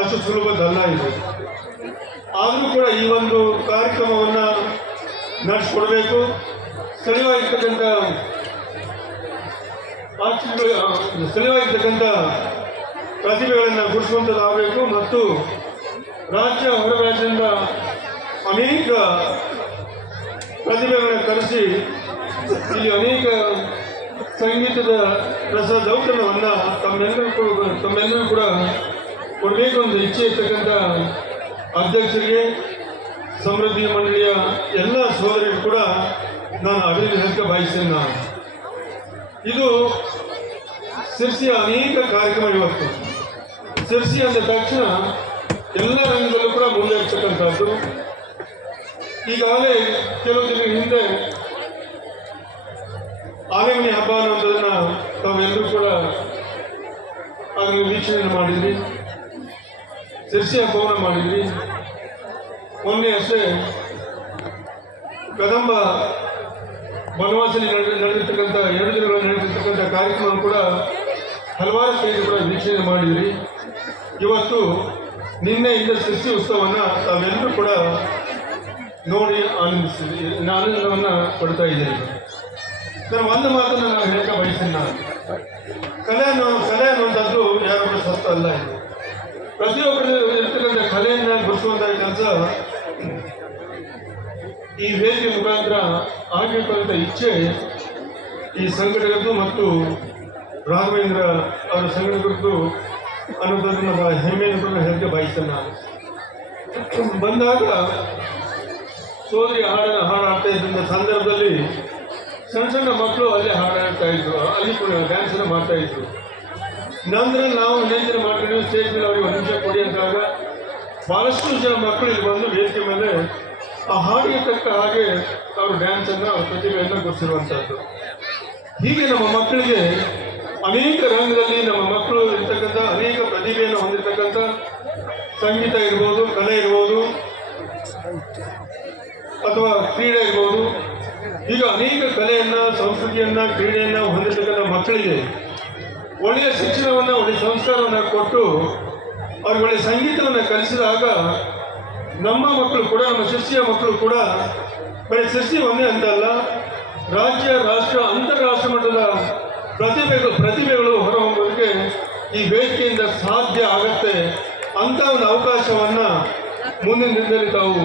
ಅಷ್ಟು ಸುಲಭದಲ್ಲ ಇದು. ಆದರೂ ಕೂಡ ಈ ಒಂದು ಕಾರ್ಯಕ್ರಮವನ್ನು ನಡೆಸ್ಕೊಡ್ಬೇಕು. ಸ್ಥಳೀಯವಾಗಿರ್ತಕ್ಕಂಥ ಸ್ಥಳೀಯವಾಗಿರ್ತಕ್ಕಂಥ ಪ್ರತಿಭೆಗಳನ್ನು ಗುರುತಿಸುವಂಥದ್ದಾಗಬೇಕು ಮತ್ತು ರಾಜ್ಯ ಹೊರ ರಾಜ್ಯದಿಂದ ಅನೇಕ ಪ್ರತಿಭೆಗಳನ್ನು ಕರೆಸಿ, ಇಲ್ಲಿ ಅನೇಕ ಸಂಗೀತದ ರಸದೌತಣವನ್ನು ತಮ್ಮೆಲ್ಲರೂ ಕೂಡ ತಮ್ಮೆಲ್ಲರೂ ಕೂಡ ಕೊಡಬೇಕು ಒಂದು ಇಚ್ಛೆ ಇರ್ತಕ್ಕಂಥ ಅಧ್ಯಕ್ಷರಿಗೆ, ಸಮೃದ್ಧಿ ಮಂಡಳಿಯ ಎಲ್ಲ ಸೋದರಿಗೂ ಕೂಡ ನಾನು ಅಭಿನಂದನೆ ಬಯಸ್ತೇನೆ ನಾನು. ಇದು ಸಿರ್ಸಿಯ ಅನೇಕ ಕಾರ್ಯಕ್ರಮ ಇವತ್ತು. ಸಿರ್ಸಿ ಅಂದ ತಕ್ಷಣ ಎಲ್ಲ ರಂಗದಲ್ಲೂ ಕೂಡ ಮುಂದೆ ಇರ್ತಕ್ಕಂಥದ್ದು ಈಗಾಗಲೇ ಕೆಲವು ದಿನ ಹಿಂದೆ ಆಲೆಮನಿ ಹಬ್ಬ ಅನ್ನೋದನ್ನು ತಾವೆಲ್ಲರೂ ಕೂಡ ಅದನ್ನು ವೀಕ್ಷಣೆ ಮಾಡಿದ್ರಿ. ಸಿರ್ಸಿ ಹಬ್ಬವನ್ನು ಮಾಡಿದ್ವಿ. ಮೊನ್ನೆ ಅಷ್ಟೇ ಕದಂಬ ಬನವಾಸಲ್ಲಿ ನಡೆದ ನಡೆದಿರ್ತಕ್ಕಂಥ ಎರಡು ದಿನಗಳು ನಡೆದಿರ್ತಕ್ಕಂಥ ಕಾರ್ಯಕ್ರಮ ಕೂಡ ಹಲವಾರು ಸ್ನೇಹಿತರು ವೀಕ್ಷಣೆ ಮಾಡಿದ್ರಿ. ಇವತ್ತು ನಿನ್ನೆಯಿಂದ ಸೃಷ್ಟಿ ಉತ್ಸವವನ್ನು ತಾವೆಲ್ಲರೂ ಕೂಡ ನೋಡಿ ಆನಂದಿಸಿದ್ವಿ ಆನಂದವನ್ನು ಕೊಡ್ತಾ ಇದ್ದೀನಿ ನಾನು ಒಂದು ಮಾತನ್ನು ನಾನು ಹೇಳಕ್ಕೆ ಬಯಸ್ತೀನಿ ನಾನು. ಕಲೆ ಕಲೆ ಅನ್ನುವಂಥದ್ದು ಯಾರೊಬ್ಬರು ಸತ್ತ ಅಲ್ಲ ಇದು. ಪ್ರತಿಯೊಬ್ಬರು ಇರ್ತಕ್ಕಂಥ ಕಲೆಯನ್ನ ಗುರುತಿಸುವಂಥ ಕೆಲಸ. ಈ ವೇದಿಕೆ ಮುಖಾಂತರ ಆಗಿರ್ತಕ್ಕಂಥ ಇಚ್ಛೆ ಈ ಸಂಘಟಕರದ್ದು ಮತ್ತು ರಾಘವೇಂದ್ರ ಅವರ ಸಂಘಟಕರದ್ದು ಅನ್ನೋದನ್ನು ಬಹಳ ಹೆಮ್ಮೆಯನ್ನು ಕೂಡ ಹೇಳಕ್ಕೆ ಬಯಸ್ತೇನೆ ನಾನು. ಬಂದಾಗ ಸೋದರಿ ಹಾಡ ಹಾಡಾಡ್ತಾ ಇದ್ದಂಥ ಸಂದರ್ಭದಲ್ಲಿ ಸಣ್ಣ ಸಣ್ಣ ಮಕ್ಕಳು ಅಲ್ಲೇ ಹಾಡಾಡ್ತಾ ಇದ್ರು. ಅಲ್ಲಿ ಕೂಡ ಡ್ಯಾನ್ಸನ್ನು ಮಾಡ್ತಾ ಇದ್ರು. ನಂತರ ನಾವು ನೆಂಚಿನ ಮಾತಾಡಿ ಸ್ಟೇಜ್ ಮೇಲೆ ಅವರಿಗೆ ಒಂದು ನಿಮಿಷ ಕೊಡಿ ಅಂದಾಗ ಬಹಳಷ್ಟು ಜನ ಮಕ್ಕಳು ಇಲ್ಲಿ ಬಂದು ವೇದಿಕೆ ಮೇಲೆ ಆ ಹಾಡಿಗೆ ತಕ್ಕ ಹಾಗೆ ಅವರು ಡ್ಯಾನ್ಸನ್ನು ಅವ್ರ ಪ್ರತಿಭೆಯನ್ನು ಗೊತ್ತಿರುವಂಥದ್ದು ಹೀಗೆ ನಮ್ಮ ಮಕ್ಕಳಿಗೆ ಅನೇಕ ರಂಗದಲ್ಲಿ ನಮ್ಮ ಮಕ್ಕಳು ಇರ್ತಕ್ಕಂಥ ಅನೇಕ ಪ್ರತಿಭೆಯನ್ನು ಹೊಂದಿರತಕ್ಕಂಥ ಸಂಗೀತ ಇರ್ಬೋದು, ಕಲೆ ಇರ್ಬೋದು, ಅಥವಾ ಕ್ರೀಡೆ ಇರ್ಬೋದು, ಈಗ ಅನೇಕ ಕಲೆಯನ್ನ, ಸಂಸ್ಕೃತಿಯನ್ನ, ಕ್ರೀಡೆಯನ್ನ ಹೊಂದಿರತಕ್ಕಂಥ ಮಕ್ಕಳಿಗೆ ಒಳ್ಳೆಯ ಶಿಕ್ಷಣವನ್ನು, ಒಳ್ಳೆಯ ಸಂಸ್ಕಾರವನ್ನು ಕೊಟ್ಟು ಅವ್ರಿಗೆ ಒಳ್ಳೆಯ ಸಂಗೀತವನ್ನು ಕಲಿಸಿದಾಗ ನಮ್ಮ ಮಕ್ಕಳು ಕೂಡ, ನಮ್ಮ ಶಿಷ್ಯ ಮಕ್ಕಳು ಕೂಡ ಬರೀ ಶಿಷ್ಯ ಒಂದೇ ಅಂತಲ್ಲ, ರಾಜ್ಯ, ರಾಷ್ಟ್ರ, ಅಂತಾರಾಷ್ಟ್ರ ಮಟ್ಟದ ಪ್ರತಿಭೆಗಳು ಪ್ರತಿಭೆಗಳು ಹೊರಹೊಮ್ಮೋದಕ್ಕೆ ಈ ವೇದಿಕೆಯಿಂದ ಸಾಧ್ಯ ಆಗುತ್ತೆ ಅಂಥ ಒಂದು ಅವಕಾಶವನ್ನು ಮುಂದಿನ ದಿನದಲ್ಲಿ ತಾವು